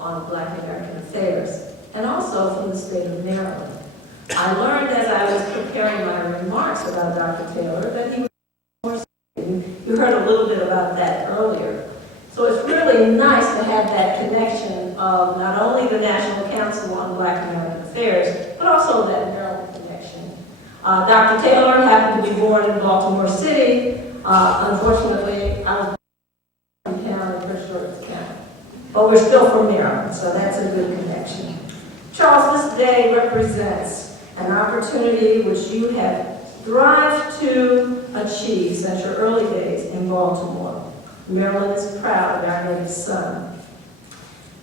on Black American Affairs, and also from the state of Maryland. I learned as I was preparing my remarks about Dr. Taylor that he was more student. You heard a little bit about that earlier. So it's really nice to have that connection of not only the National Council on Black American Affairs, but also that Maryland connection. Dr. Taylor happened to be born in Baltimore City. Unfortunately, I was born in town in Prince George's County. But we're still from Maryland, so that's a good connection. Charles, this day represents an opportunity which you have strived to achieve since your early days in Baltimore. Maryland is proud of our native son.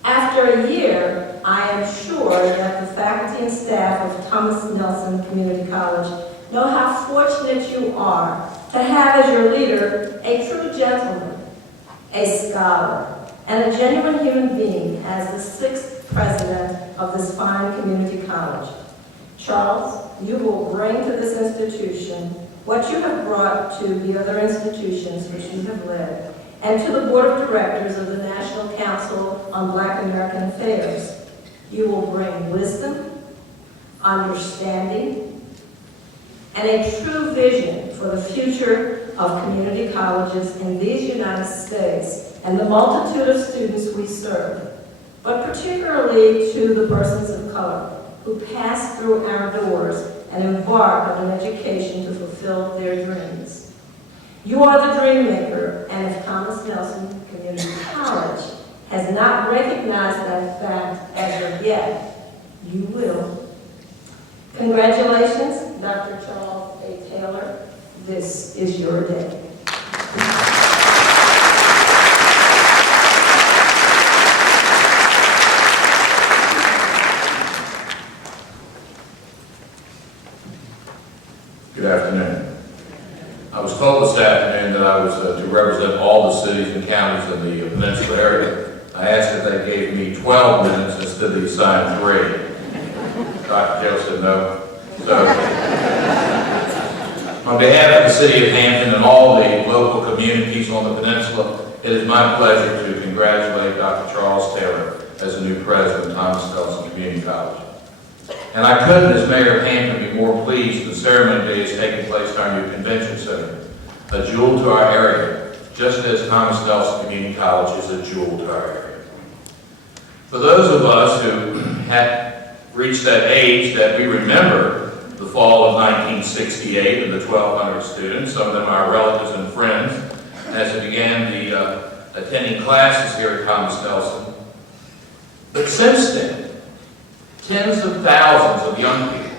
After a year, I am sure that the faculty and staff of Thomas Nelson Community College know how fortunate you are to have as your leader a true gentleman, a scholar, and a genuine human being as the sixth president of this fine community college. Charles, you will bring to this institution what you have brought to the other institutions which you have led, and to the Board of Directors of the National Council on Black American Affairs. You will bring wisdom, understanding, and a true vision for the future of community colleges in these United States and the multitude of students we serve, but particularly to the persons of color who pass through our doors and embark on an education to fulfill their dreams. You are the dream maker, and if Thomas Nelson Community College has not recognized that fact as of yet, you will. Congratulations, Dr. Charles A. Taylor. This is your day. Good afternoon. I was told this afternoon that I was to represent all the cities and counties in the peninsula area. I asked if they gave me 12 minutes instead of the assigned 3. Dr. Taylor said no. So, on behalf of the city of Hampton and all the local communities on the peninsula, it is my pleasure to congratulate Dr. Charles Taylor as the new president of Thomas Nelson Community College. And I couldn't, as mayor of Hampton, be more pleased the ceremony today is taking place in our new convention center, a jewel to our area, just as Thomas Nelson Community College is a jewel to our area. For those of us who had reached that age that we remember the fall of 1968 and the 1,200 students, some of them our relatives and friends, as it began attending classes here at Thomas Nelson. But since then, tens of thousands of young people,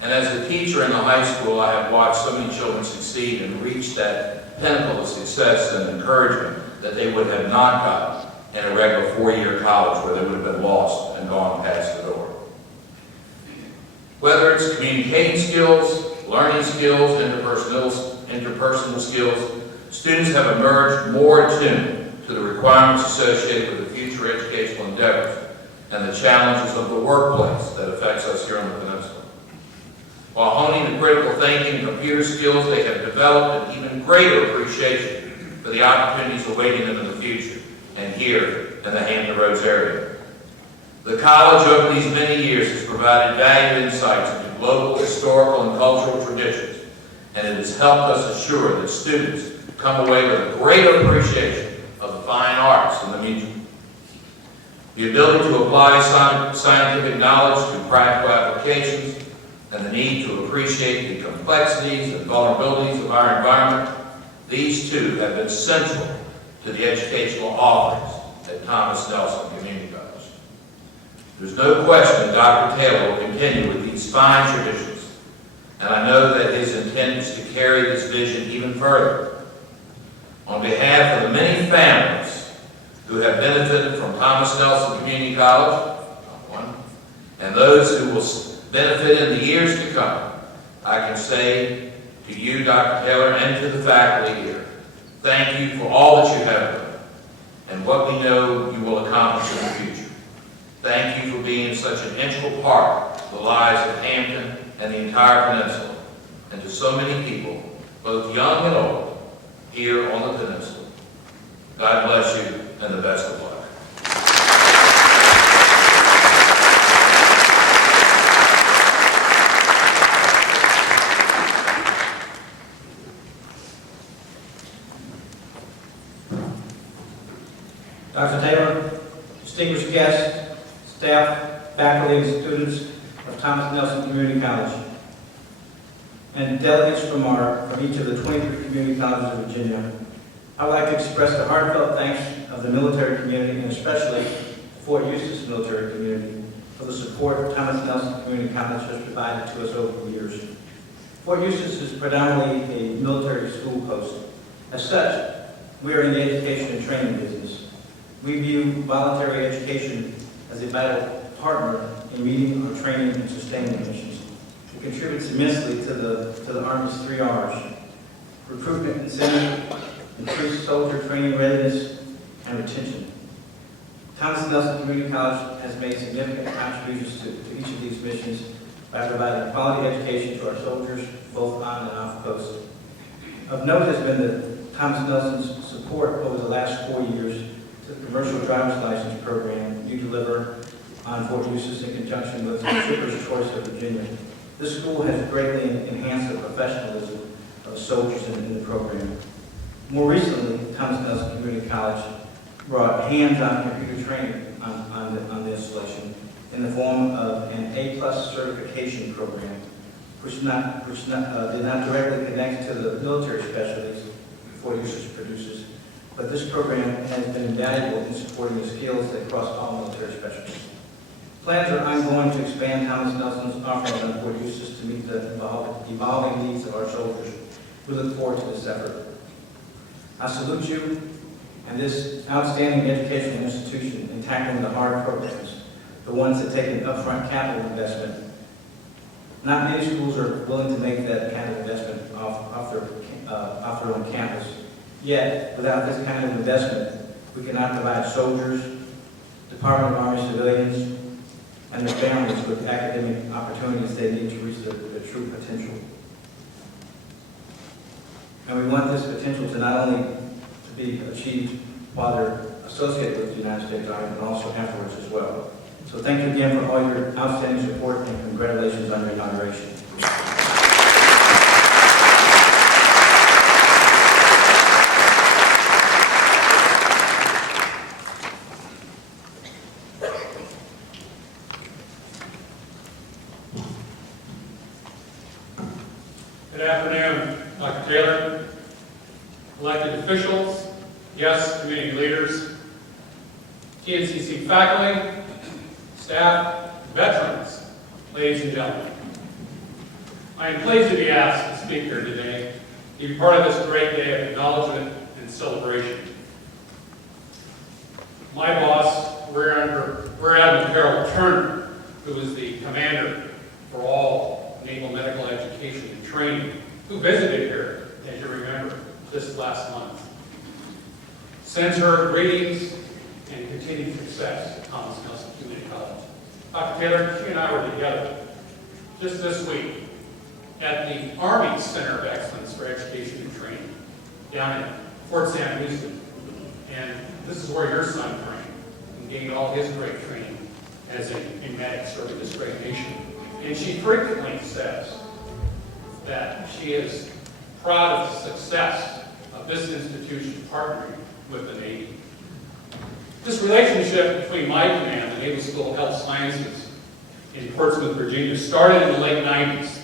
and as a teacher in the high school, I have watched so many children succeed and reach that pinnacle of success and encouragement that they would have not gotten in a regular 4-year college where they would have been lost and gone past the door. Whether it's communicating skills, learning skills, interpersonal skills, students have emerged more attuned to the requirements associated with the future educational endeavors and the challenges of the workplace that affects us here on the peninsula. While honing the critical thinking and computer skills, they have developed an even greater appreciation for the opportunities awaiting them in the future and here in the Hampton Roads area. The college over these many years has provided valuable insights into global, historical, and cultural traditions, and it has helped us assure that students come away with a greater appreciation of the fine arts and the music. The ability to apply scientific knowledge to practical applications, and the need to appreciate the complexities and vulnerabilities of our environment, these two have been central to the educational offerings at Thomas Nelson Community College. There's no question that Dr. Taylor will continue with these fine traditions, and I know that his intent is to carry this vision even further. On behalf of the many families who have benefited from Thomas Nelson Community College, and those who will benefit in the years to come, I can say to you, Dr. Taylor, and to the faculty here, thank you for all that you have done and what we know you will accomplish in the future. Thank you for being such an integral part of the lives of Hampton and the entire peninsula, and to so many people, both young and old, here on the peninsula. God bless you, and the best of luck. distinguished guests, staff, faculty, and students of Thomas Nelson Community College, and delegates from each of the 23 community colleges of Virginia. I would like to express the heartfelt thanks of the military community, and especially the Fort Eustis military community, for the support Thomas Nelson Community College has provided to us over the years. Fort Eustis is predominantly a military school post. As such, we are in the education and training business. We view voluntary education as a vital partner in meeting our training and sustaining missions. It contributes immensely to the Army's 3 R's: recruitment, incentive, increased soldier training readiness, and retention. Thomas Nelson Community College has made significant contributions to each of these missions by providing quality education to our soldiers, both on and off post. Of note has been that Thomas Nelson's support over the last 4 years to the commercial driver's license program you deliver on Fort Eustis in conjunction with the Shipper's Choice of Virginia. This school has greatly enhanced the professionalism of soldiers in the program. More recently, Thomas Nelson Community College brought hands-on computer training on the installation in the form of an A+ certification program, which did not directly connect to the military specialties Fort Eustis produces, but this program has been invaluable in supporting the skills across all military specialties. Plans are ongoing to expand Thomas Nelson's offerings on Fort Eustis to meet the evolving needs of our soldiers. We look forward to this effort. I salute you and this outstanding educational institution in tackling the hard programs, the ones that take an upfront capital investment. Not many schools are willing to make that kind of investment off their own campus. Yet, without this kind of investment, we cannot provide soldiers, Department of Army civilians, and their families with academic opportunities they need to reach their true potential. And we want this potential to not only to be achieved while they're associated with the United States Army, but also afterwards as well. So thank you again for all your outstanding support, and congratulations on your inauguration. Good afternoon, Dr. Taylor, elected officials, guests, community leaders, TNCC faculty, staff, veterans, ladies and gentlemen. I am pleased to be asked to speak here today to be part of this great day of acknowledgement and celebration. My boss, Rear Admiral Harold Turner, who is the commander for all Naval Medical Education and Training, who visited here, as you remember, just last month, sends her greetings and continued success at Thomas Nelson Community College. Dr. Taylor, she and I were together just this week at the Army Center of Excellence for Education and Training down in Fort Sam Houston. And this is where your son trained and gained all his great training as a medic serving this great nation. And she frequently says that she is proud of the success of this institution partnering with the Navy. This relationship between my command, the Naval School of Health Sciences in Portsmouth, Virginia, started in the late 90s.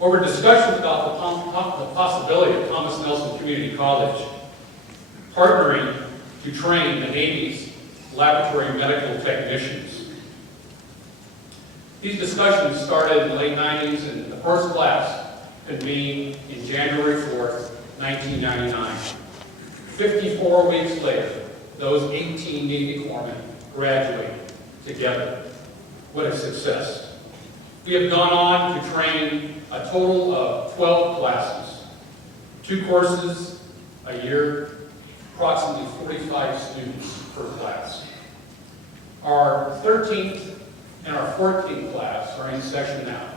Over discussions about the possibility of Thomas Nelson Community College partnering to train the Navy's laboratory medical technicians. These discussions started in the late 90s, and the first class convened in January 4th, 1999. 54 weeks later, those 18 Navy corpsmen graduated together. What a success. We have gone on to train a total of 12 classes, 2 courses a year, approximately 45 students per class. Our 13th and our 14th class are in session now,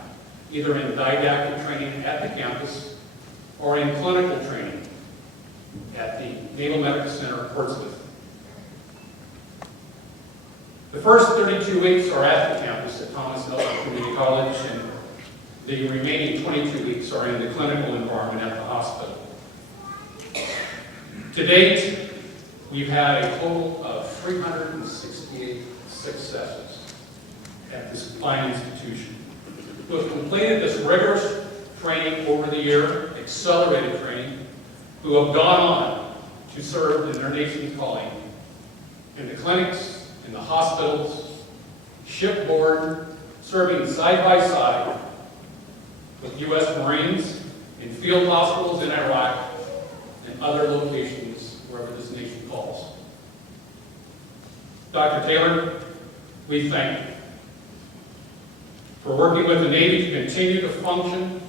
either in didactic training at the campus or in clinical training at the Naval Medical Center of Portsmouth. The first 32 weeks are at the campus at Thomas Nelson Community College, and the remaining 22 weeks are in the clinical environment at the hospital. To date, we've had a total of 368 successes at this fine institution, who have completed this rigorous training over the year, accelerated training, who have gone on to serve in their nation's calling in the clinics, in the hospitals, shipboard, serving side by side with U.S. Marines in field hospitals in Iraq and other locations wherever this nation calls. Dr. Taylor, we thank you for working with the Navy to continue to function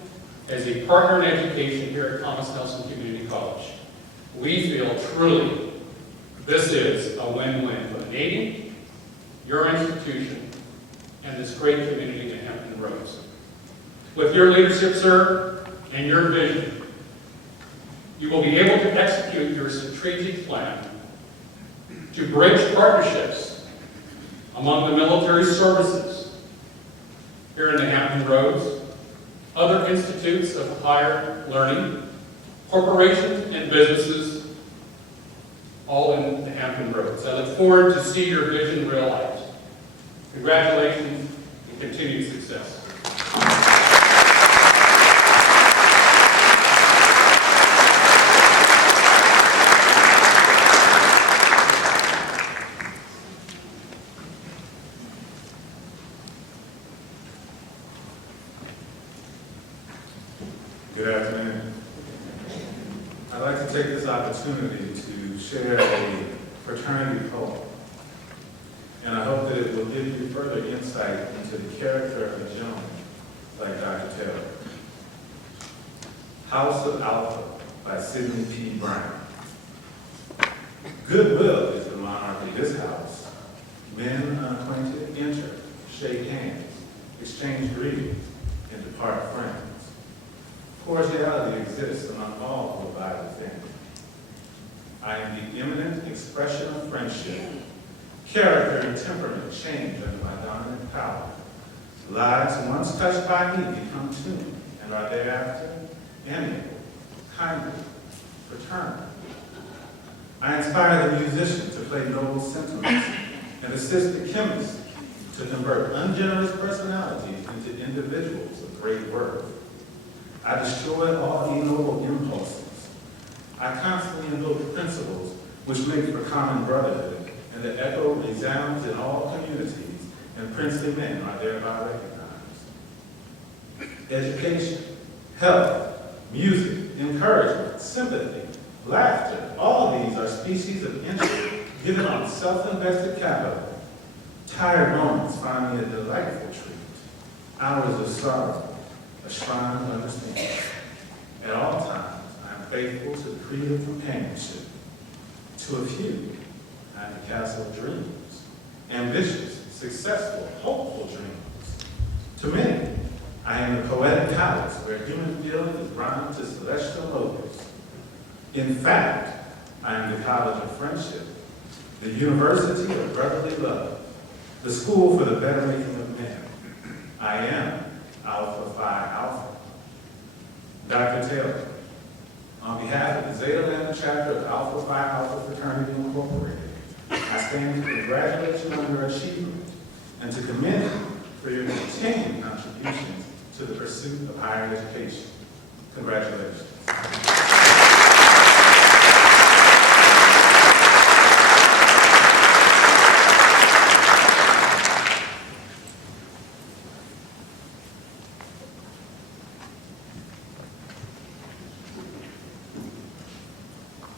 as a partner in education here at Thomas Nelson Community College. We feel truly this is a win-win for the Navy, your institution, and this great community in Hampton Roads. With your leadership, sir, and your vision, you will be able to execute your strategic plan to bridge partnerships among the military services here in the Hampton Roads, other institutes of higher learning, corporations and businesses, all in the Hampton Roads. I look forward to see your vision realized. Congratulations and continued success. Good afternoon. I'd like to take this opportunity to share a fraternity poem, and I hope that it will give you further insight into the character of a gentleman like Dr. Taylor. House of Alpha by Sidney P. Brown. Goodwill is the monarch of this house. Men unacquainted enter, shake hands, exchange greetings, and depart friends. Cordiality exists among all who abide within. I am the imminent expression of friendship. Character and temperament change under my dominant power. Lives once touched by me become tuned and are thereafter amiable, kindly, fraternal. I inspire the musician to play noble sentiments and assist the chemist to convert ungenerous personalities into individuals of great worth. I destroy all ignoble impulses. I constantly invoke principles which make for common brotherhood, and the echo resounds in all communities, and princely men are thereby recognized. Education, health, music, encouragement, sympathy, laughter, all of these are species of interest given on self-invested capital. Tired moments find me a delightful treat. Hours of sorrow, a shrine of understanding. At all times, I am faithful to the creed of companionship. To a few, I am the castle of dreams, ambitious, successful, hopeful dreams. To many, I am the poetic palace where human feeling is rhymed to celestial motives. In fact, I am the college of friendship, the university of brotherly love, the school for the better making of men. I am Alpha Phi Alpha. Dr. Taylor, on behalf of the Zeta Lambda chapter of Alpha Phi Alpha Fraternity Incorporated, I stand to congratulate you on your achievement and to commend you for your continued contributions to the pursuit of higher education. Congratulations.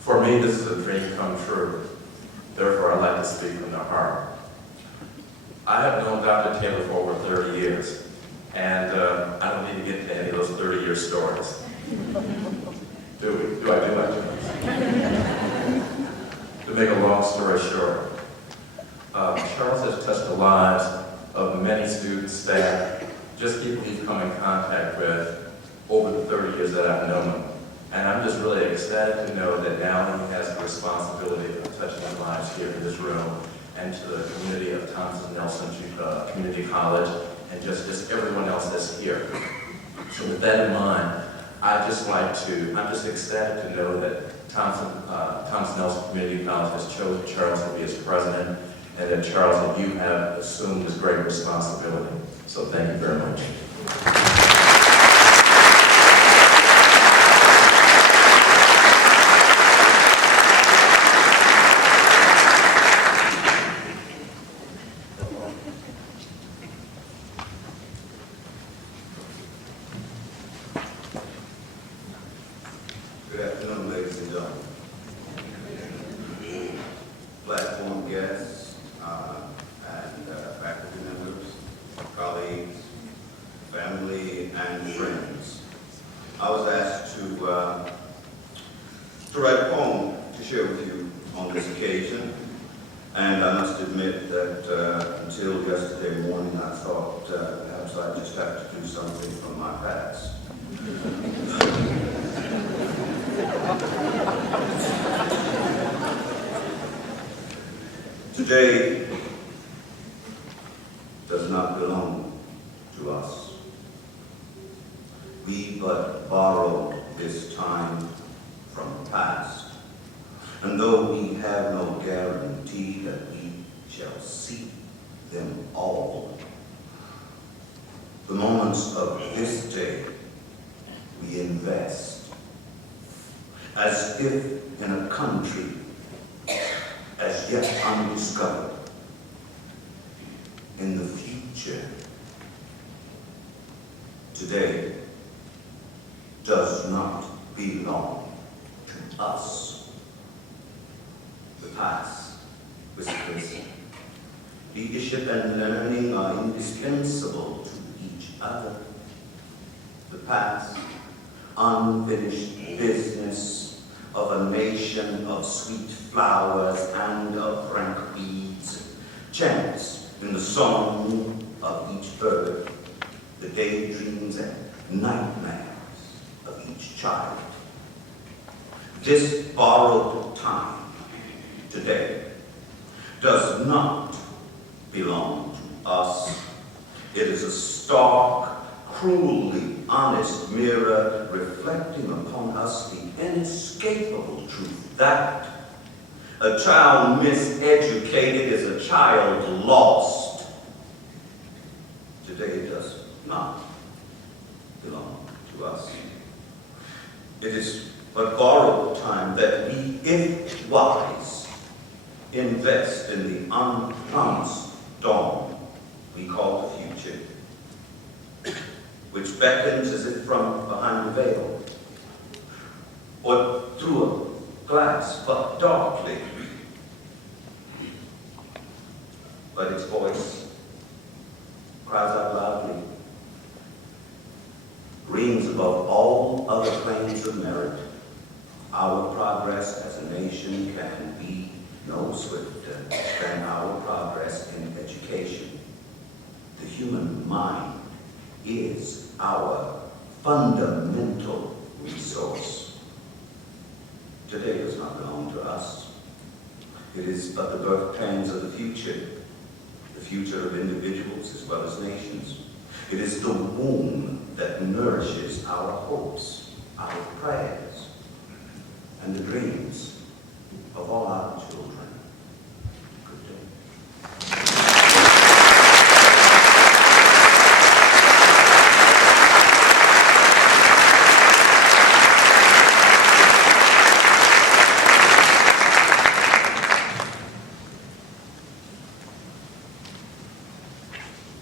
For me, this is a dream come true. Therefore, I like to speak from the heart. I have known Dr. Taylor for over 30 years, and I don't need to get into any of those 30-year stories. Do we? Do I do that? To make a long story short, Charles has touched the lives of many students, staff, just people he's come in contact with over the 30 years that I've known him. And I'm just really excited to know that now he has the responsibility of touching lives here in this room and to the community of Thomas Nelson Community College and just everyone else that's here. So with that in mind, I'm just ecstatic to know that Thomas Nelson Community College has chosen Charles to be its president, and that Charles and you have assumed this great responsibility. So thank you very much. Good afternoon, ladies and gentlemen. Platform guests, and faculty members, colleagues, family, and friends. I was asked to write a poem to share with you on this occasion, and I must admit that until yesterday morning, I thought perhaps I just have to do something from my past. Today does not belong to us. We but borrow this time from the past. And though we have no guarantee that we shall see them all, the moments of this day we invest as if in a country as yet undiscovered. In the future, today does not belong to us. The past whispers, leadership and learning are indispensable to each other. The past, unfinished business of a nation of sweet flowers and of rank weeds, chants in the song of each bird, the daydreams and nightmares of each child. This borrowed time today does not belong to us. It is a stark, cruelly honest mirror reflecting upon us the inescapable truth that a child miseducated is a child lost. Today does not belong to us. It is but borrowed time that we, if wise, invest in the unpromised dawn we call the future, which beckons as if from behind a veil, or through a glass, but darkly. But its voice cries out loudly, rings above all other claims of merit. Our progress as a nation can be no swifter than our progress in education. The human mind is our fundamental resource. Today does not belong to us. It is but the birth pains of the future of individuals as well as nations. It is the womb that nourishes our hopes, our prayers, and the dreams of all our children. Good day.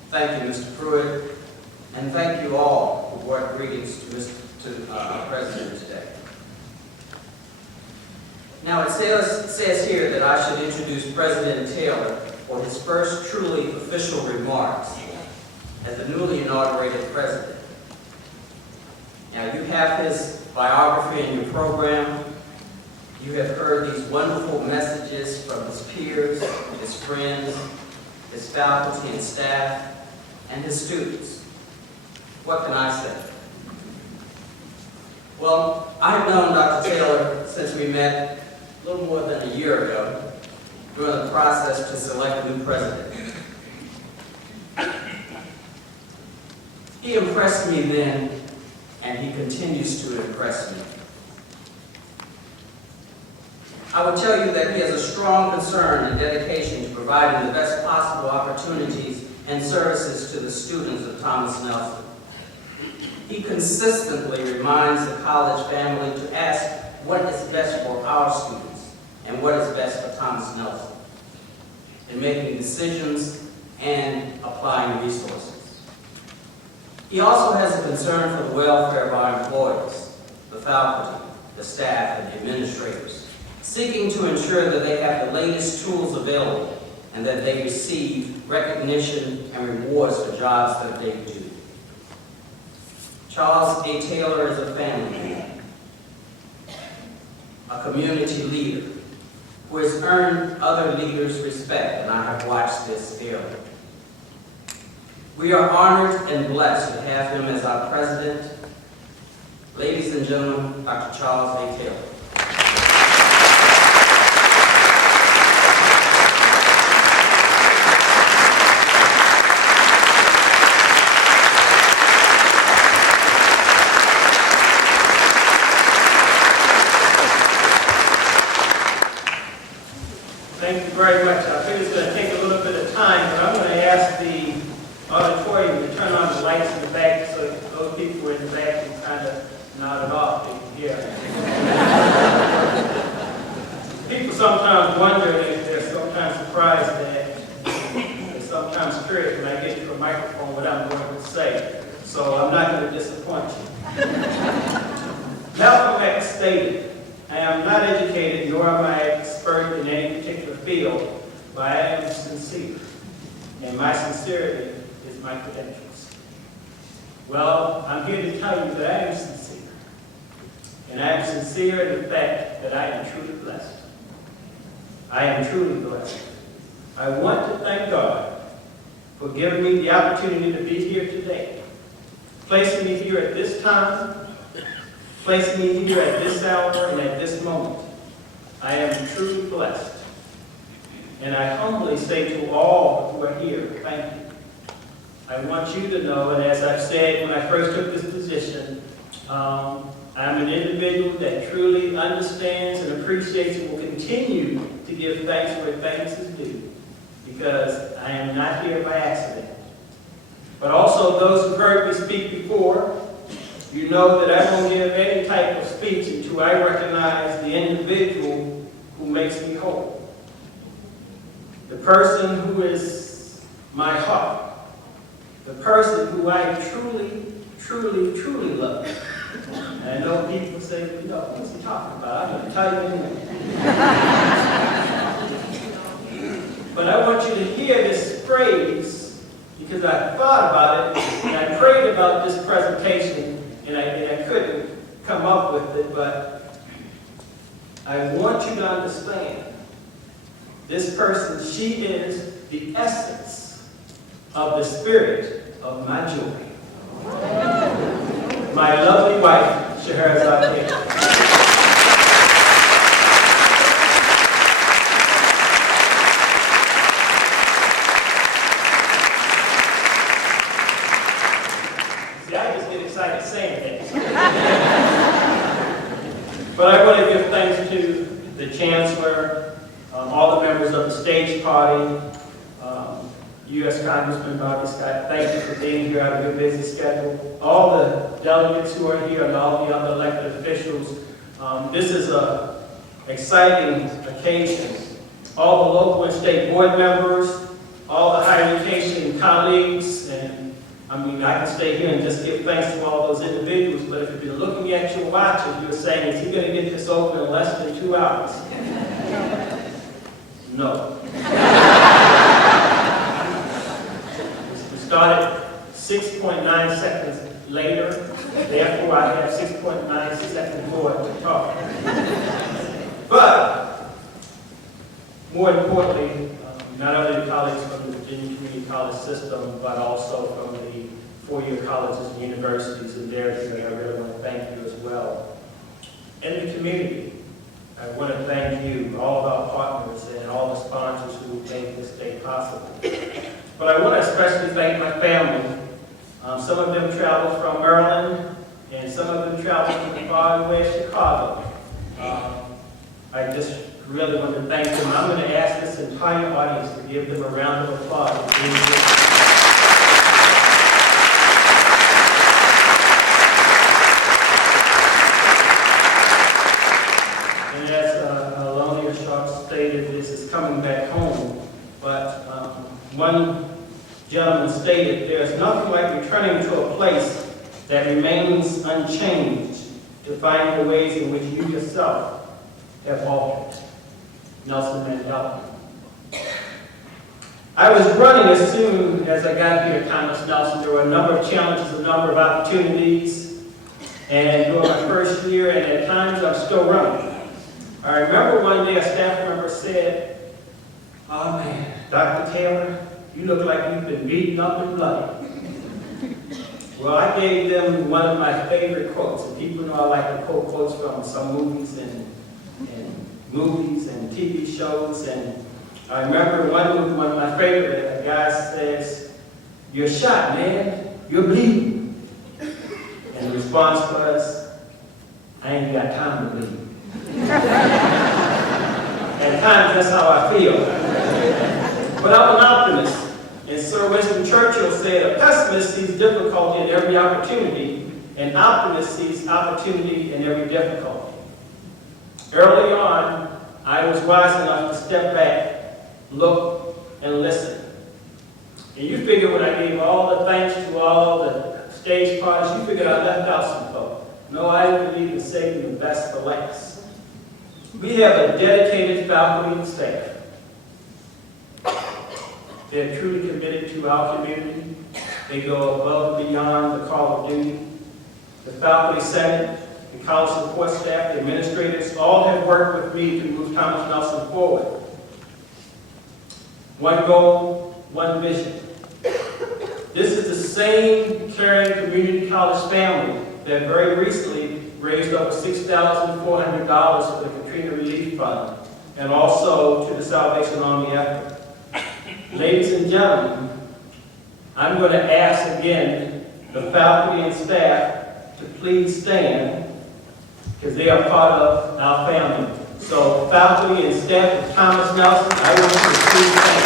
Thank you, Mr. Pruitt, and thank you all who brought greetings to our president today. Now, it says here that I should introduce President Taylor for his first truly official remarks as the newly inaugurated president. Now, you have his biography in your program. You have heard these wonderful messages from his peers, his friends, his faculty and staff, and his students. What can I say? Well, I've known Dr. Taylor since we met a little more than a year ago during the process to select a new president. He impressed me then, and he continues to impress me. I would tell you that he has a strong concern and dedication to providing the best possible opportunities and services to the students of Thomas Nelson. He consistently reminds the college family to ask what is best for our students and what is best for Thomas Nelson in making decisions and applying resources. He also has a concern for the welfare of our employees, the faculty, the staff, and the administrators, seeking to ensure that they have the latest tools available and that they receive recognition and rewards for jobs that they do. Charles A. Taylor is a family man, a community leader who has earned other leaders' respect, and I have watched this daily. We are honored and blessed to have him as our president. Ladies and gentlemen, Dr. Charles A. Taylor. Thank you very much. I think it's going to take a little bit of time, but I'm going to ask the auditorium to turn on the lights in the back so those people who are in the back can kind of nod it off. They can hear. People sometimes wonder if they're sometimes surprised that they're sometimes curious when I get to a microphone what I'm going to say. So I'm not going to disappoint you. Malcolm X stated, "I am not educated, nor am I expert in any particular field, but I am sincere, and my sincerity is my credentials." Well, I'm here to tell you that I am sincere, and I am sincere in the fact that I am truly blessed. I am truly blessed. I want to thank God for giving me the opportunity to be here today, placing me here at this time, placing me here at this hour and at this moment. I am truly blessed. And I humbly say to all who are here, thank you. I want you to know, and as I've said when I first took this position, I'm an individual that truly understands and appreciates and will continue to give thanks where thanks is due, because I am not here by accident. But also those who heard me speak before, you know that I won't give any type of speech until I recognize the individual who makes me whole. The person who is my heart. The person who I truly, truly, truly love. And I know people say, what's he talking about? I'm going to tell you anyway. But I want you to hear this phrase because I thought about it and I prayed about this presentation. And I couldn't come up with it, but I want you to understand, this person, she is the essence of the spirit of my joy. My lovely wife, Scheherazade Taylor. But I want to give thanks to the Chancellor, all the members of the Stage Party, U.S. Congressman Bobby Scott, thank you for being here out of your busy schedule. All the delegates who are here and all the other elected officials. This is an exciting occasion. All the local and state board members, all the higher education colleagues, and I can stay here and just give thanks to all those individuals, but if you're looking at your watches, you're saying, is he going to get this open in less than 2 hours? No. We started 6.9 seconds later, therefore I have 6.9 seconds more to talk. But, more importantly, not only the colleagues from the Virginia Community College system, but also from the four-year colleges and universities and their community. I really want to thank you as well. And the community, I want to thank you, all of our partners and all the sponsors who made this day possible. But I want to especially thank my family. Some of them traveled from Maryland and some of them traveled from the far away Chicago. I just really want to thank them. I'm going to ask this entire audience to give them a round of applause. And as Alonia Sharp stated, this is coming back home, but one gentleman stated, there is nothing like returning to a place that remains unchanged to find the ways in which you yourself have altered. Nelson Mandela. I was running as soon as I got here, Thomas Nelson. There were a number of challenges, a number of opportunities, and during my first year, and at times I'm still running. I remember one day a staff member said, "Oh man, Dr. Taylor, you look like you've been beaten up and bloody." Well, I gave them one of my favorite quotes, and people know I like to quote quotes from some movies and TV shows, and I remember one of my favorite, a guy says, "You're shot, man, you're bleeding." And the response was, "I ain't got time to bleed." At times, that's how I feel. But I'm an optimist. And Sir Winston Churchill said, "A pessimist sees difficulty in every opportunity, an optimist sees opportunity in every difficulty." Early on, I was wise enough to step back, look, and listen. And you figure when I gave all the thanks to all the stage parties, you figured I left out some folks. No, I believe in saving the best for last. We have a dedicated faculty and staff. They're truly committed to our community. They go above and beyond the call of duty. The faculty senate, the college support staff, the administrators, all have worked with me to move Thomas Nelson forward. One goal, one vision. This is the same caring community college family that very recently raised over $6,400 for the Katrina Relief Fund and also to the Salvation Army effort. Ladies and gentlemen, I'm going to ask again the faculty and staff to please stand because they are part of our family. So faculty and staff of Thomas Nelson, I want you to please stand.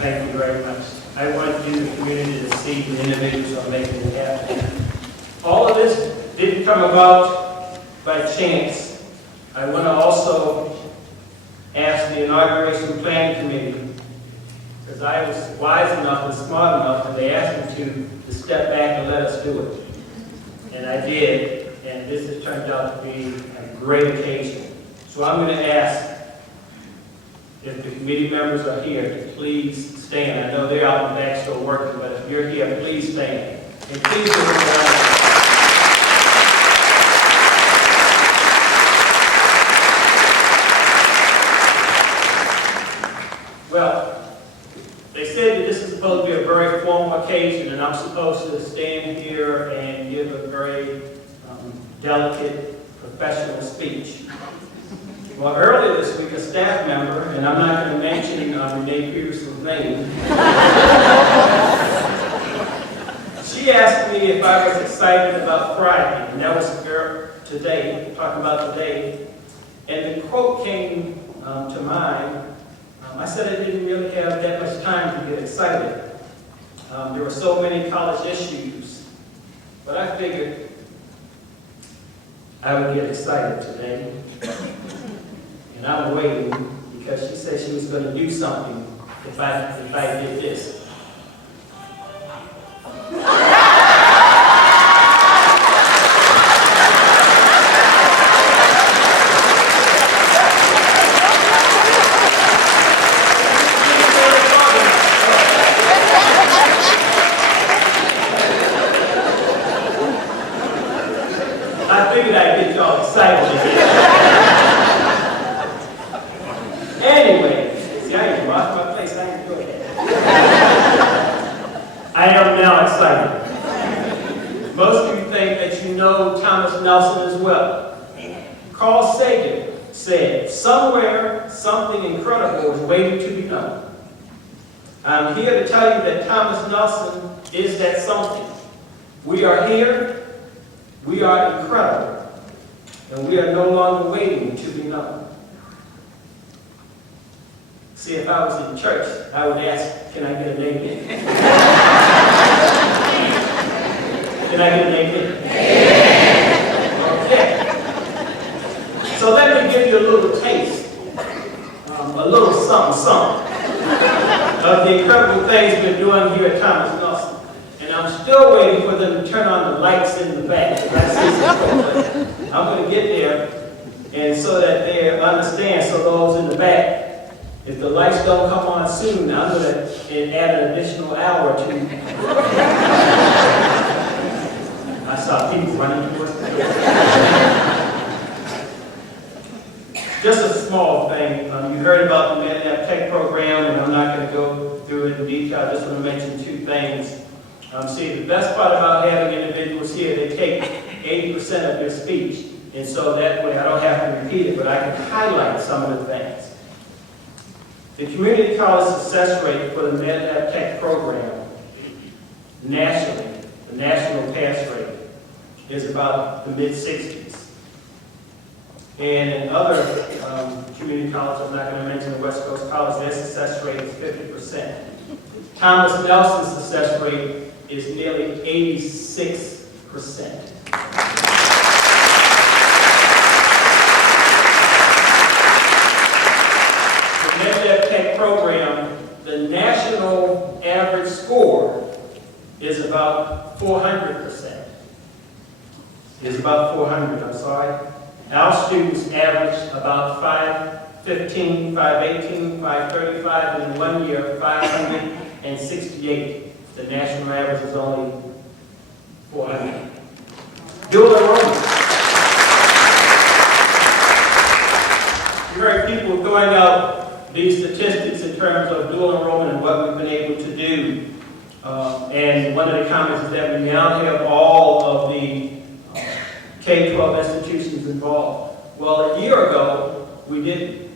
Thank you very much. I want you, the community, to see the individuals who are making it happen. All of this didn't come about by chance. I want to also ask the Inauguration Planning Committee, because I was wise enough and smart enough, and they asked me to step back and let us do it. And I did, and this has turned out to be a great occasion. So I'm going to ask if the committee members are here to please stand. I know they're out in the back still working, but if you're here, please stand. And please do it. Well, they said that this is supposed to be a very formal occasion, and I'm supposed to stand here and give a very delicate, professional speech. Well, earlier this week, a staff member, and I'm not going to mention Renee Peterson's name, she asked me if I was excited about Friday, and that was today, talking about today, and the quote came to mind. I said I didn't really have that much time to get excited. There were so many college issues, but I figured I would get excited today. And I'm waiting because she said she was going to do something if I did this. I figured I'd get y'all excited again. Anyway, see, I ain't lost my place. I enjoy it. I am now excited. Most of you think that you know Thomas Nelson as well. Carl Sagan said, somewhere something incredible is waiting to be done. I'm here to tell you that Thomas Nelson is that something. We are here, we are incredible, and we are no longer waiting to be known. See, if I was in church, I would ask, can I get an amen? Can I get an amen? Okay. So let me give you a little taste, a little something of the incredible things we're doing here at Thomas Nelson. And I'm still waiting for them to turn on the lights in the back. I'm going to get there, and so that they understand, so those in the back, if the lights don't come on soon, I'm going to add an additional hour to. I saw people running towards me. Just a small thing. You heard about the MedNap Tech program, and I'm not going to go through it in detail. I just want to mention two things. See, the best part about having individuals here, they take 80% of their speech, and so that way I don't have to repeat it, but I can highlight some of the things. The community college success rate for the MedNap Tech program nationally, the national pass rate, is about the mid-60s. And in other community colleges, I'm not going to mention the West Coast College, their success rate is 50%. Thomas Nelson's success rate is nearly 86%. The MedNap Tech program, the national average score is about 400%. Is about 400, I'm sorry. Our students average about 515, 518, 535, and in 1 year, 568. The national average is only 400. Dual enrollment. You heard people throwing out these statistics in terms of dual enrollment and what we've been able to do. And one of the comments is that we now have all of the K-12 institutions involved. Well, a year ago, we didn't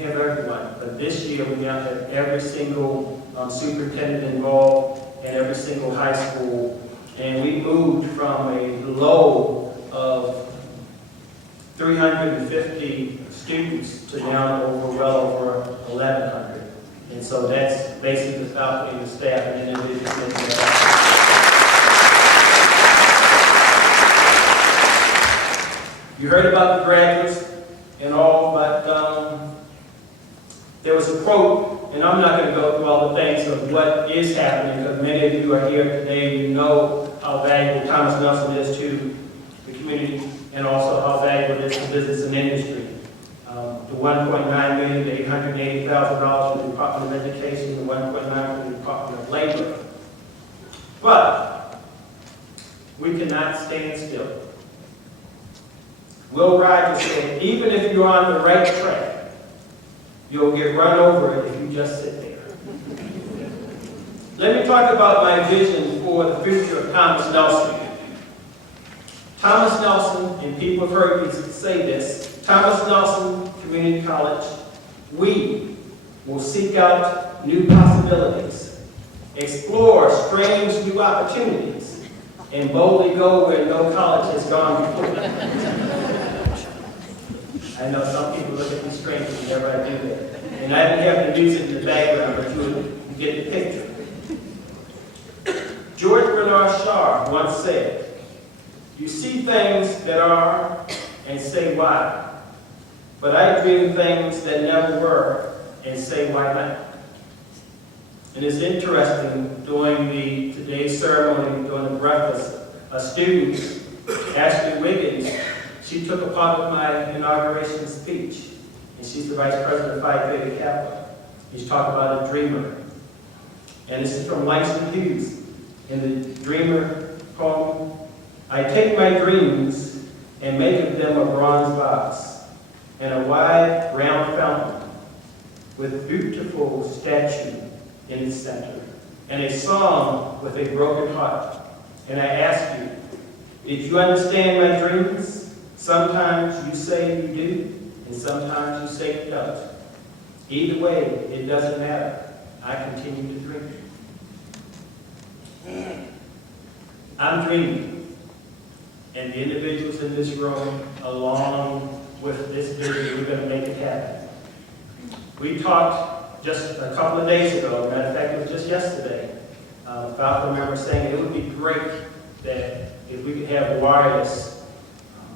have everyone, but this year we now have every single superintendent involved and every single high school. And we moved from a low of 350 students to now well over 1,100. And so that's basically the faculty and the staff and individuals making that happen. You heard about the graduates and all, but there was a quote, and I'm not going to go through all the things of what is happening, because many of you are here today, you know how valuable Thomas Nelson is to the community, and also how valuable it is to business and industry. The $1.9 million to $880,000 from the Department of Education, the $1.9 from the Department of Labor. But we cannot stand still. Will Rogers said, even if you're on the right track, you'll get run over if you just sit there. Let me talk about my vision for the future of Thomas Nelson. Thomas Nelson, and people have heard me say this, Thomas Nelson Community College, we will seek out new possibilities, explore strange new opportunities, and boldly go where no college has gone before. I know some people look at me strangely whenever I do that. And I didn't have the music in the background, but you would get the picture. George Bernard Shaw once said, you see things that are and say why. But I dream things that never were and say why not. And it's interesting, during today's ceremony, during the breakfast, a student, Ashley Wiggins, she took a part of my inauguration speech, and she's the Vice President of Phi Beta Kappa. He's talking about a dreamer. And this is from Langston Hughes in the Dreamer poem. I take my dreams and make of them a bronze box and a wide round fountain with beautiful statue in its center and a song with a broken heart. And I ask you, did you understand my dreams? Sometimes you say you do, and sometimes you say you don't. Either way, it doesn't matter. I continue to drink. I'm dreaming, and the individuals in this room, along with this vision, we're going to make it happen. We talked just a couple of days ago, matter of fact, it was just yesterday, faculty member saying it would be great that if we could have wireless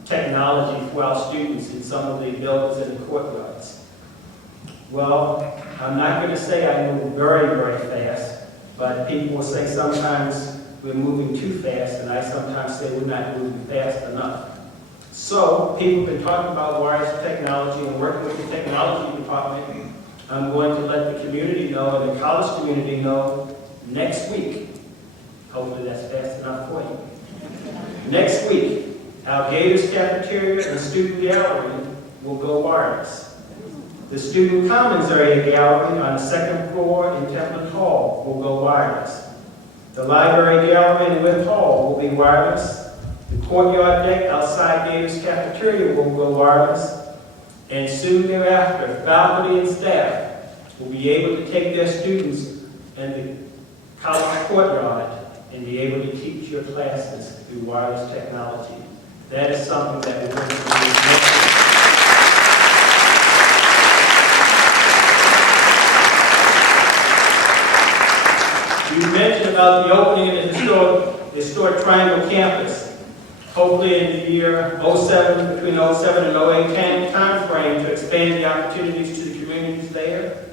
technology for our students in some of the buildings and the courtyards. Well, I'm not going to say I move very, very fast, but people will say sometimes we're moving too fast, and I sometimes say we're not moving fast enough. So, people have been talking about wireless technology and working with the technology department. I'm going to let the community know and the college community know next week. Hopefully that's fast enough for you. Next week, our Gators cafeteria and student gallery will go wireless. The Student Commons area gallery on the second floor in Templin Hall will go wireless. The library gallery in Wynn Hall will be wireless. The courtyard deck outside Gators cafeteria will go wireless. And soon thereafter, faculty and staff will be able to take their students in the college courtyard and be able to teach your classes through wireless technology. That is something that we're going to do. You mentioned about the opening of the historic Triangle campus. Hopefully in the year 07, between 07 and 08 time frame to expand the opportunities to the communities there.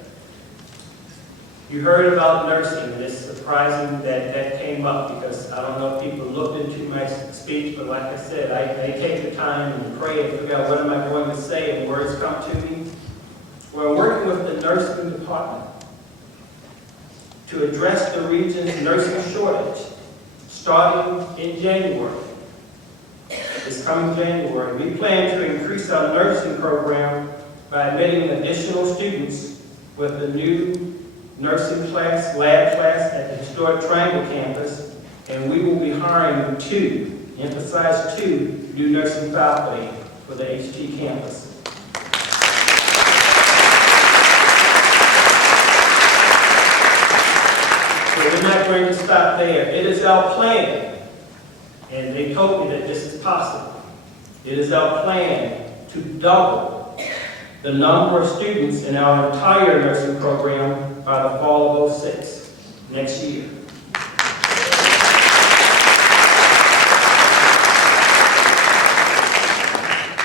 You heard about nursing, and it's surprising that that came up because I don't know if people looked into my speech, but like I said, I take the time and pray and figure out what am I going to say, and words come to me. We're working with the nursing department to address the region's nursing shortage, starting in January. This coming January, we plan to increase our nursing program by admitting additional students with the new nursing class, lab class at the historic Triangle campus, and we will be hiring 2, emphasize 2, new nursing faculty for the HT campus. So we're not going to stop there. It is our plan, and they told me that this is possible. It is our plan to double the number of students in our entire nursing program by the fall of 06, next year.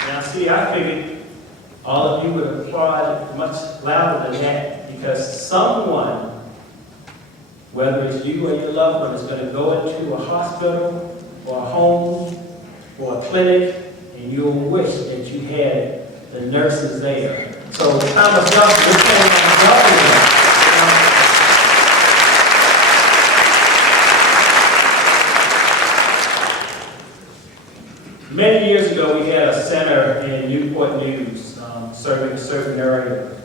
Now see, I figured all of you would applaud much louder than that because someone, whether it's you or your loved one, is going to go into a hospital or a home or a clinic, and you'll wish that you had the nurses there. So Thomas Nelson, we're planning on doubling that. Many years ago, we had a center in Newport News serving a certain area.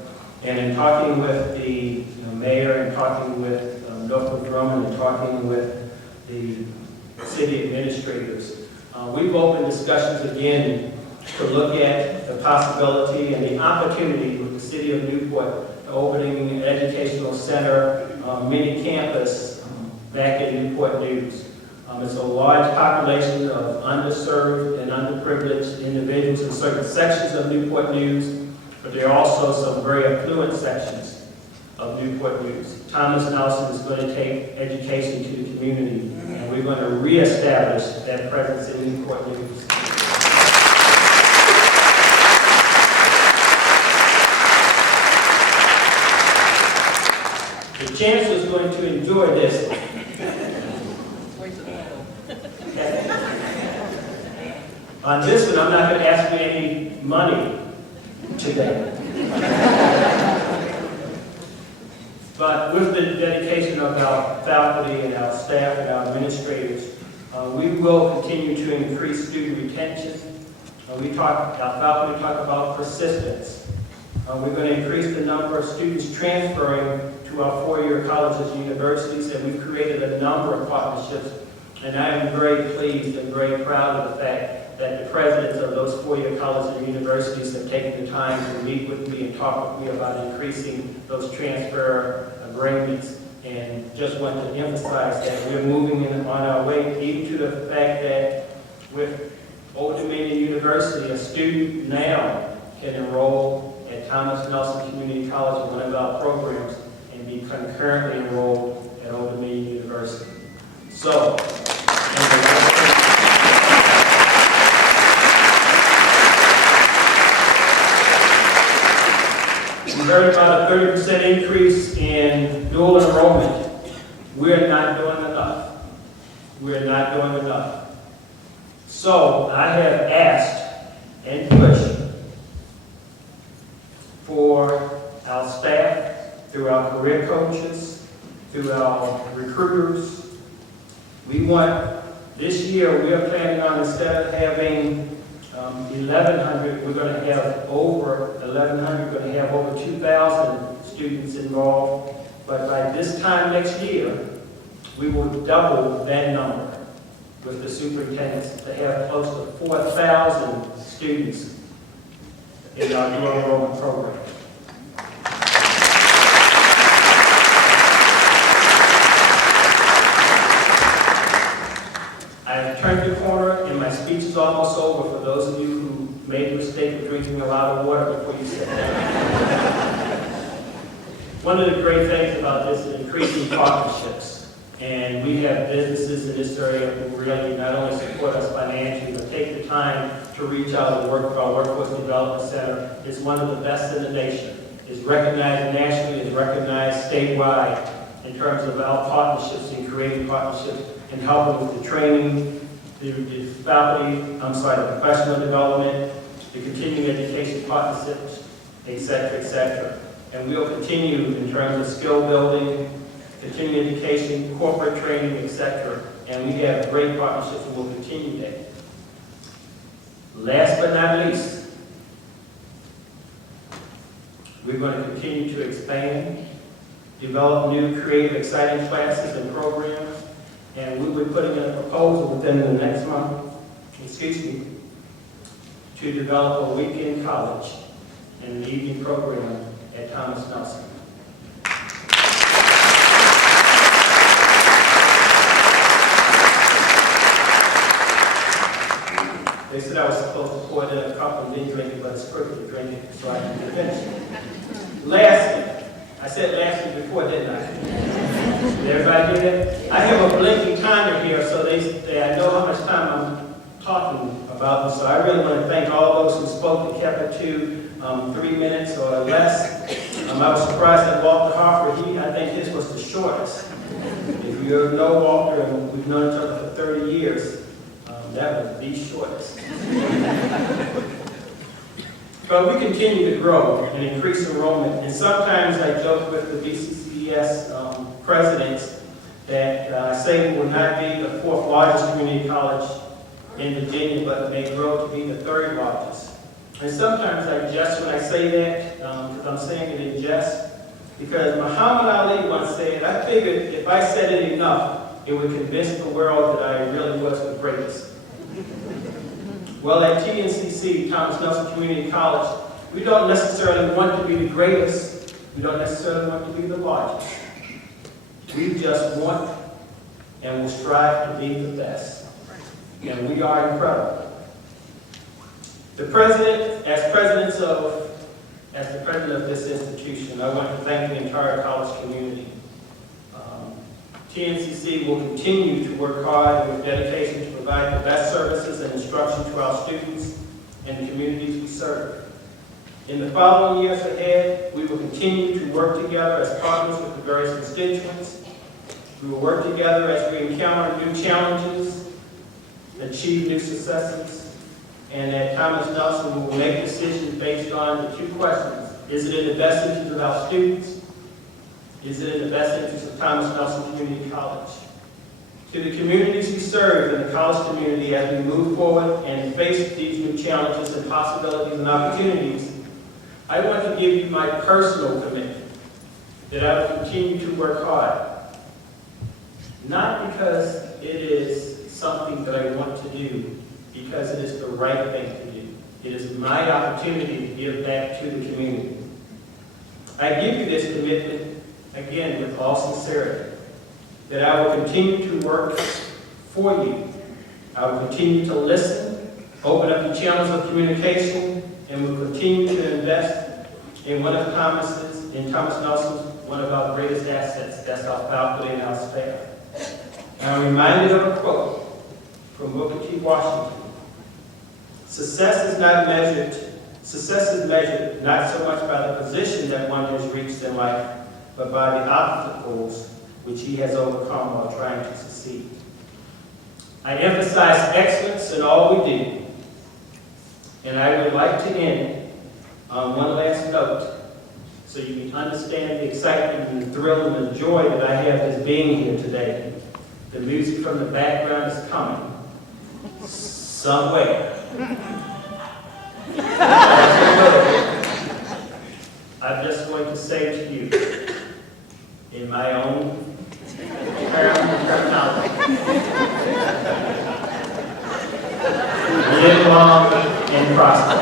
And in talking with the mayor and talking with Norfolk Grumman and talking with the city administrators, we've opened discussions again to look at the possibility and the opportunity with the city of Newport opening an educational center, mini campus back in Newport News. It's a large population of underserved and underprivileged individuals in certain sections of Newport News, but there are also some very affluent sections of Newport News. Thomas Nelson is going to take education to the community, and we're going to reestablish that presence in Newport News. The chancellor is going to enjoy this. On this one, I'm not going to ask for any money today. But with the dedication of our faculty and our staff and our administrators, we will continue to increase student retention. Our faculty talk about persistence. We're going to increase the number of students transferring to our four-year colleges and universities, and we've created a number of partnerships And I am very pleased and very proud of the fact that the presidents of those four-year colleges and universities have taken the time to meet with me and talk with me about increasing those transfer agreements. And just want to emphasize that we're moving on our way, even to the fact that with Old Dominion University, a student now can enroll at Thomas Nelson Community College in one of our programs and be concurrently enrolled at Old Dominion University. So, we heard about a 30% increase in dual enrollment. We're not doing enough. We're not doing enough. So I have asked and pushed for our staff, through our career coaches, through our recruiters. We want, this year, we are planning on, instead of having 1,100, we're going to have over 1,100, we're going to have over 2,000 students involved. But by this time next year, we will double that number with the superintendents to have close to 4,000 students in our dual enrollment program. I have turned the corner and my speech is almost over for those of you who made the mistake of drinking a lot of water before you sit down. One of the great things about this is increasing partnerships. And we have businesses in this area who really not only support us financially, but take the time to reach out and work with our Workforce Development Center. It's one of the best in the nation. It's recognized nationally, it's recognized statewide in terms of our partnerships and creating partnerships and helping with the training, the faculty, the professional development, the continuing education partnerships, et cetera, et cetera. And we'll continue in terms of skill building, continuing education, corporate training, etc. And we have great partnerships and we'll continue that. Last but not least, we're going to continue to expand, develop new, creative, exciting classes and programs, and we'll be putting in a proposal within the next month, to develop a weekend college and an evening program at Thomas Nelson. They said I was supposed to pour it in a cup and then drink it, but it's perfectly drinking, so I can finish. Lastly, I said lastly before, didn't I? Did everybody hear that? I have a blinking timer here, so I know how much time I'm talking about, so I really want to thank all those who spoke and kept it to 3 minutes or less. I was surprised that Walter Harper, I think his was the shortest. If you know Walter, and we've known each other for 30 years, that was the shortest. But we continue to grow and increase enrollment. And sometimes I joke with the BCCS presidents that I say we will not be the 4th largest community college in Virginia, but may grow to be the 3rd largest. And sometimes I jest when I say that, because I'm saying it in jest, because Muhammad Ali once said, I figured if I said it enough, it would convince the world that I really was the greatest. Well, at TNCC, Thomas Nelson Community College, we don't necessarily want to be the greatest. We don't necessarily want to be the largest. We just want and will strive to be the best. And we are incredible. The president, as the president of this institution, I want to thank the entire college community. TNCC will continue to work hard and with dedication to provide the best services and instruction to our students and the communities we serve. In the following years ahead, we will continue to work together as partners with the various constituents. We will work together as we encounter new challenges, achieve new successes, and at Thomas Nelson, we will make decisions based on the 2 questions. Is it in the best interest of our students? Is it in the best interest of Thomas Nelson Community College? To the communities we serve in the college community as we move forward and face these new challenges and possibilities and opportunities, I want to give you my personal commitment that I will continue to work hard. Not because it is something that I want to do because it is the right thing to do. It is my opportunity to give back to the community. I give you this commitment, again, with all sincerity, that I will continue to work for you. I will continue to listen, open up the channels of communication, and will continue to invest in Thomas Nelson's, one of our greatest assets. That's our faculty and our staff. And I'm reminded of a quote from Booker T. Washington. Success is measured not so much by the position that one has reached in life, but by the obstacles which he has overcome while trying to succeed. I emphasize excellence in all we do, and I would like to end on one last note so you can understand the excitement and the thrill and the joy that I have as being here today. The music from the background is coming somewhere. I'm just going to say to you, in my own terminology, live long and prosper.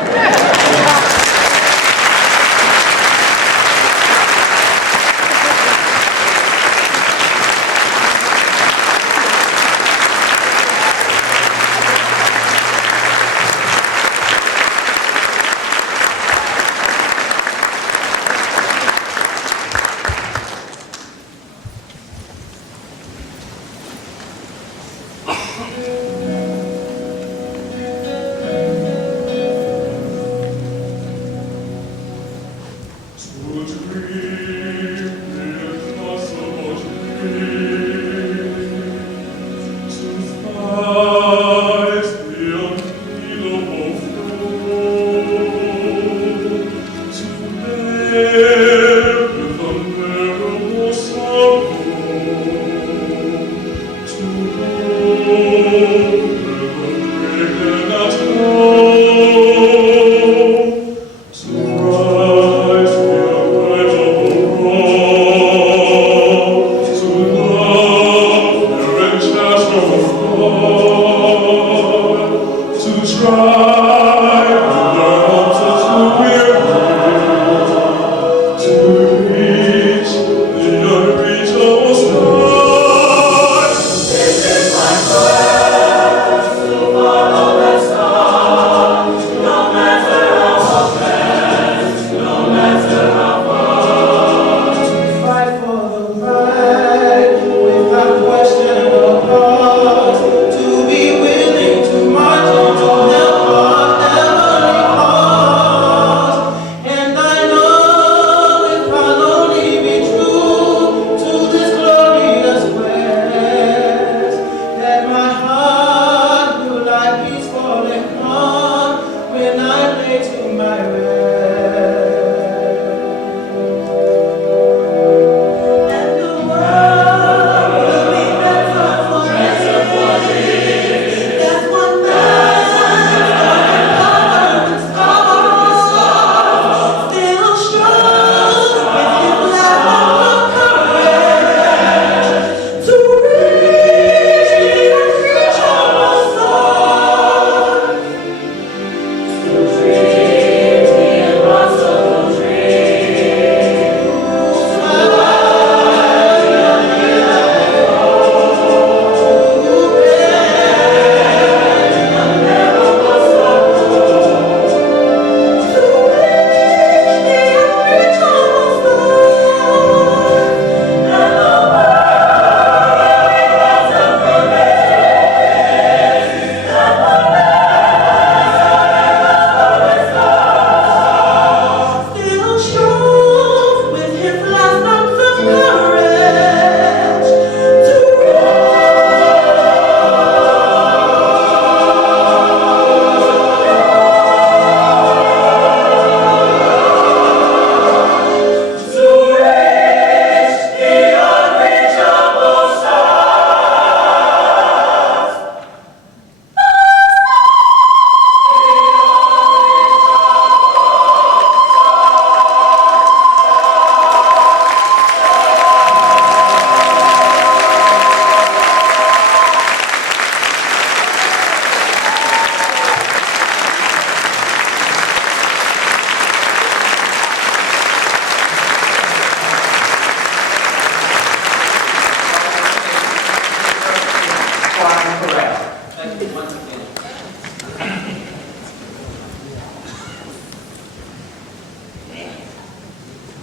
once again.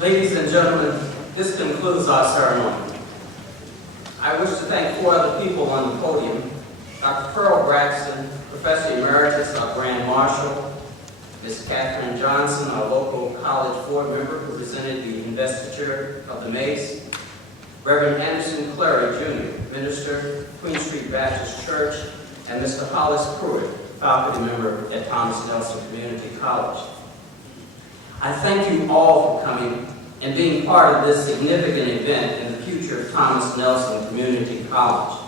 Ladies and gentlemen, this concludes our ceremony. I wish to thank 4 other people on the podium: Dr. Pearl Braxton, Professor Emeritus, our Grand Marshal; Ms. Catherine Johnson, our local college board member who presented the investiture of the Mace; Reverend Anderson Clary, Jr., Minister, Queen Street Baptist Church; and Mr. Hollis Pruitt, faculty member at Thomas Nelson Community College. I thank you all for coming and being part of this significant event in the future of Thomas Nelson Community College.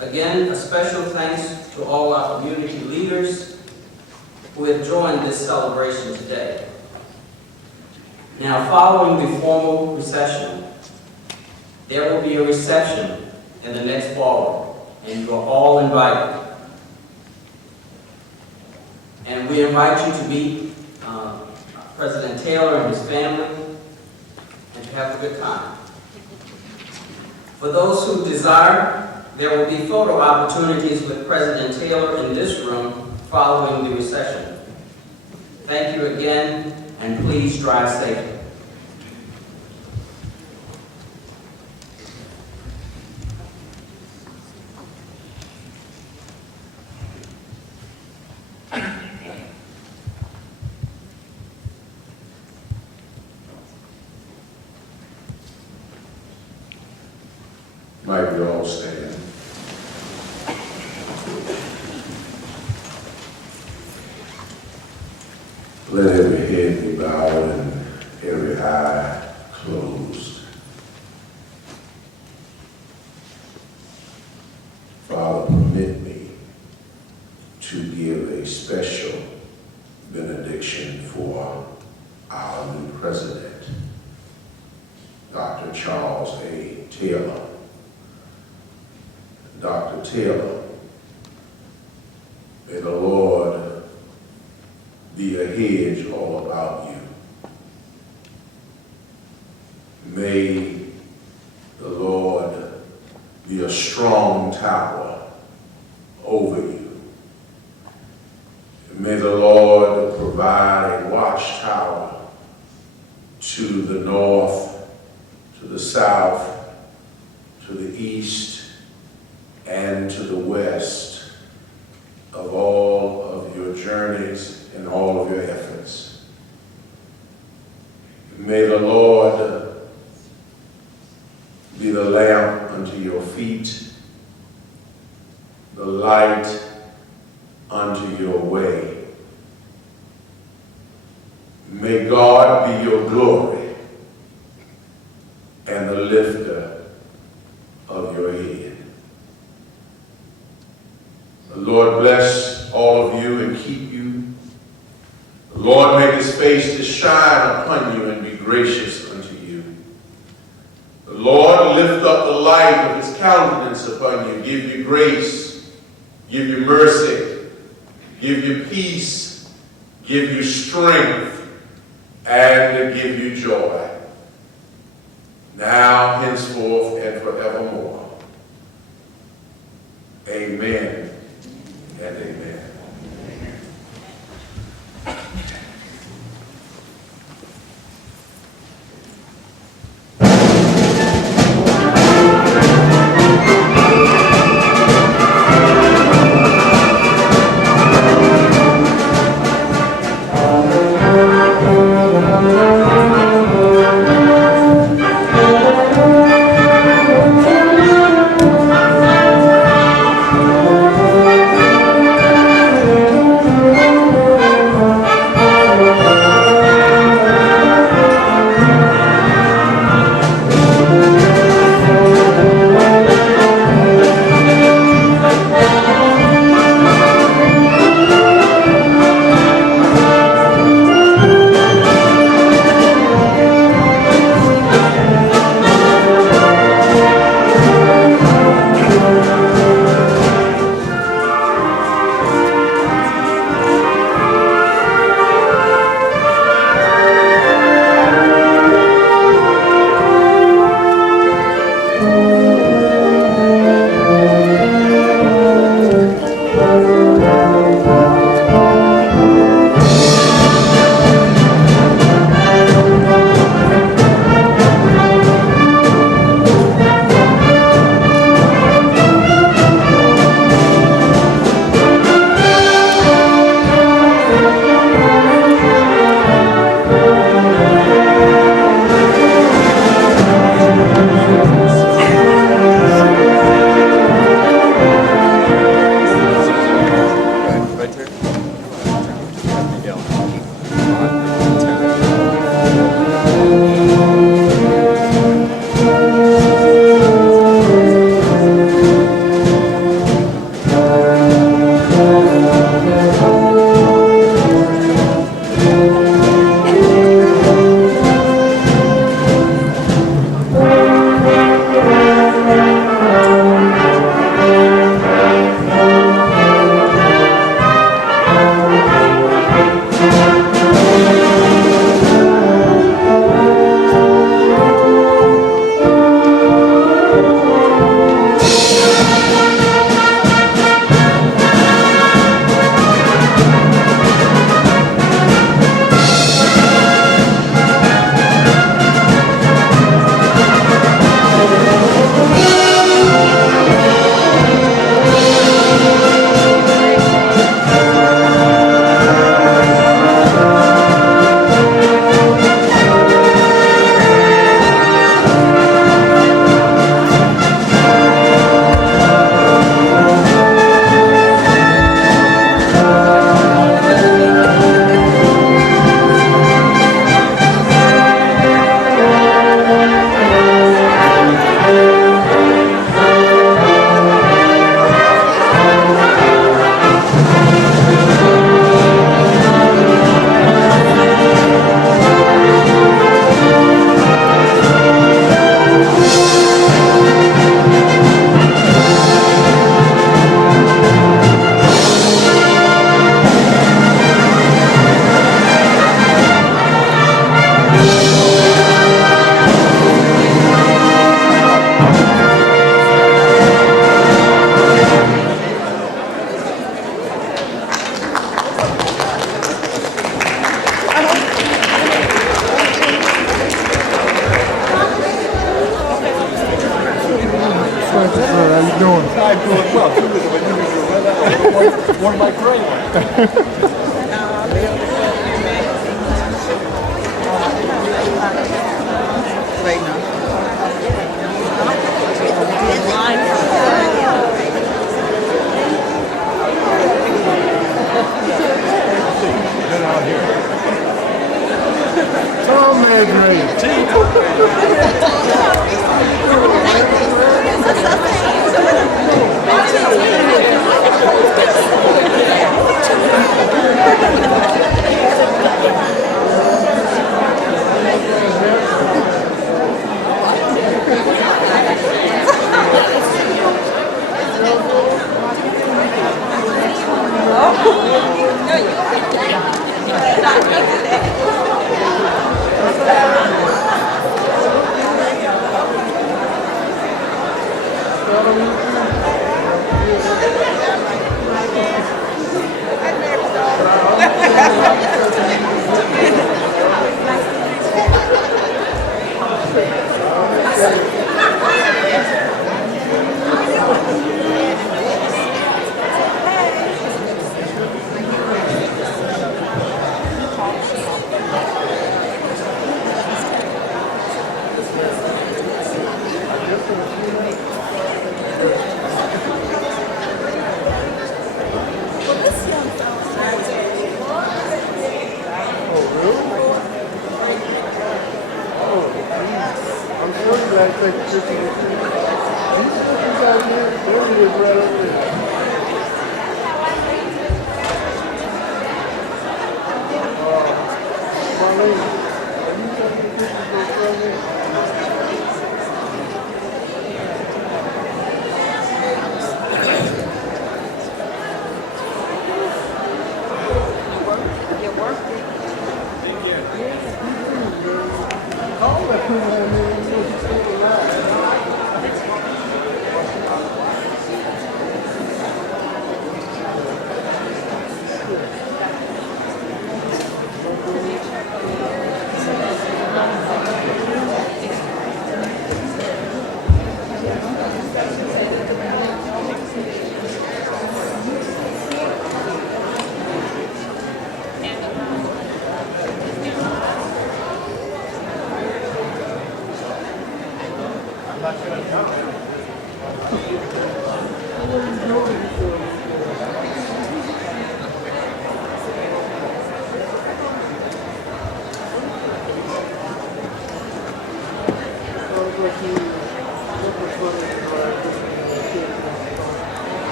Again, a special thanks to all our community leaders who have joined this celebration today. Now, following the formal recession, there will be a reception in the next ballroom, and you are all invited. And we invite you to meet President Taylor and his family and to have a good time. For those who desire, there will be photo opportunities with President Taylor in this room following the reception. Thank you again, and please drive safely. Might we all stand? Let every head be bowed and every eye closed. Father, permit me to give a special benediction for our new president, Dr. Charles A. Taylor. Dr. Taylor, may the Lord be a hedge all about you. May the Lord be a strong tower over you. May the Lord provide a watchtower to the north, to the south, to the east, and to the west of all of your journeys and all of your efforts. May the Lord be the lamp unto your feet, the light unto your way. May God be your glory and the lifter of your head. The Lord bless all of you and keep you. The Lord make his face to shine upon you and be gracious unto you. The Lord lift up the light of his countenance upon you, give you grace, give you mercy, give you peace, give you strength, and give you joy, now, henceforth, and forevermore. Amen and amen. One by three. Right now. Oh, man, I'm sure you guys take a picture with you. These pictures out here, there it is right over there. Marlene, are you taking the pictures of those here? All that people have here, you know, you still alive.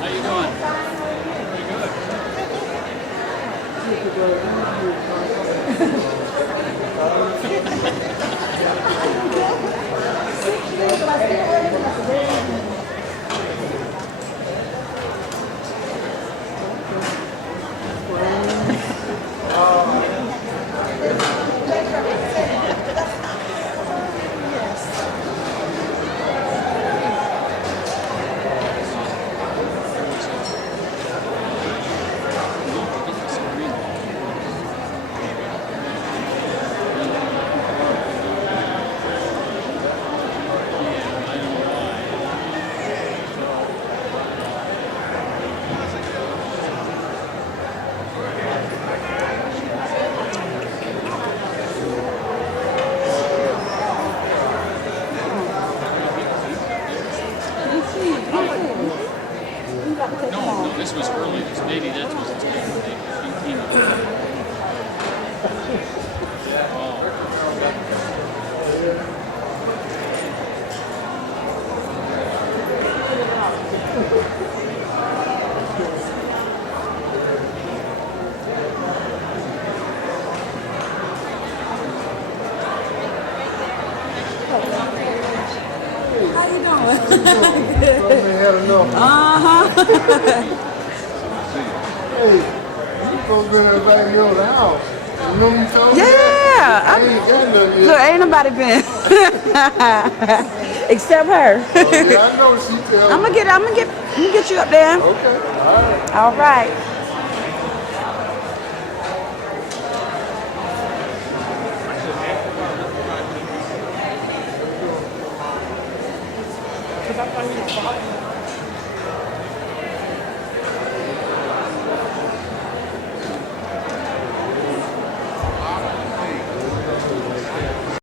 How you doing? Pretty good. No, this was early. Maybe that was 18. How you doing? Had enough. Hey, you supposed to be in the back of your house. You know what you told me? Yeah. I ain't got nothing yet. Look, ain't nobody been. Except her. Oh, yeah, I know she tell I'm me. gonna get you up there. Okay, all right. All right. Because I thought you were following.